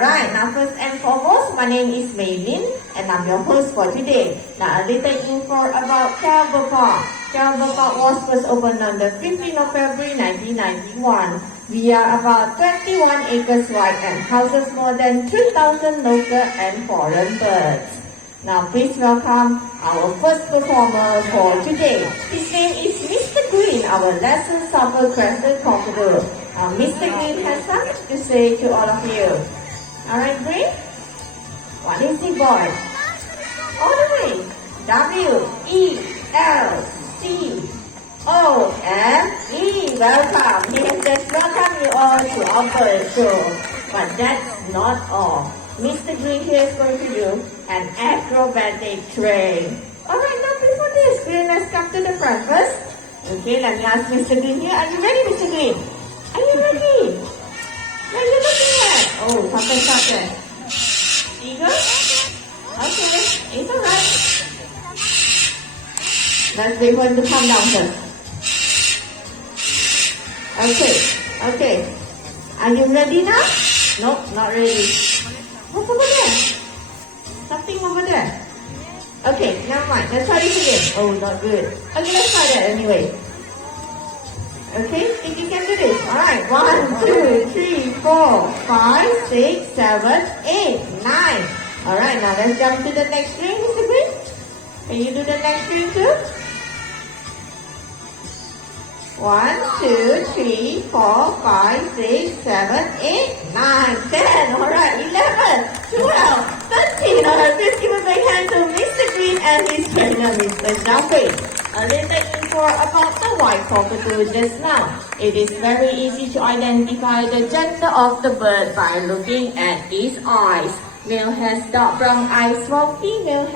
Alright, now first and foremost, my name is Maylin and I'm your host for today. Now a little info about Travel Park. Travel Park was first opened on the 15th of February 1991. We are about 21 acres wide and houses more than 3,000 local and foreign birds. Now please welcome our first performer for today. His name is Mr. Green, our lesson supper crested cockatoo. Mr. Green has something to say to all of you. Alright, Green? What is the board? All the way. W-E-L-C-O-M-E. Welcome. He has just welcomed you all to our bird show. But that's not all. Mr. Green here is going to do an acrobatic train. Alright, now before this, Green, let's come to the front first. Okay, let me ask Mr. Green here. Are you ready, Mr. Green? Are you ready? What are you looking at? Oh, something. Eagle? Okay, it's alright. Let's wait for him to come down first. Okay. Are you ready now? Nope, not ready. What's over there? Something over there. Okay, never mind. Let's try this again. Oh, not good. Okay, let's try that anyway. Okay, think you can do this. Alright, 1, 2, 3, 4, 5, 6, 7, 8, 9. Alright, now let's jump to the next string, Mr. Green. Can you do the next string too? 1, 2, 3, 4, 5, 6, 7, 8, 9, 10. Alright, 11, 12, 13. Alright, please give a big hand to Mr. Green and his trainer, Mr. Xiaofei. A little info about the white cockatoo just now. It is very easy to identify the gender of the bird by looking at its eyes. Male has dark brown eyes while female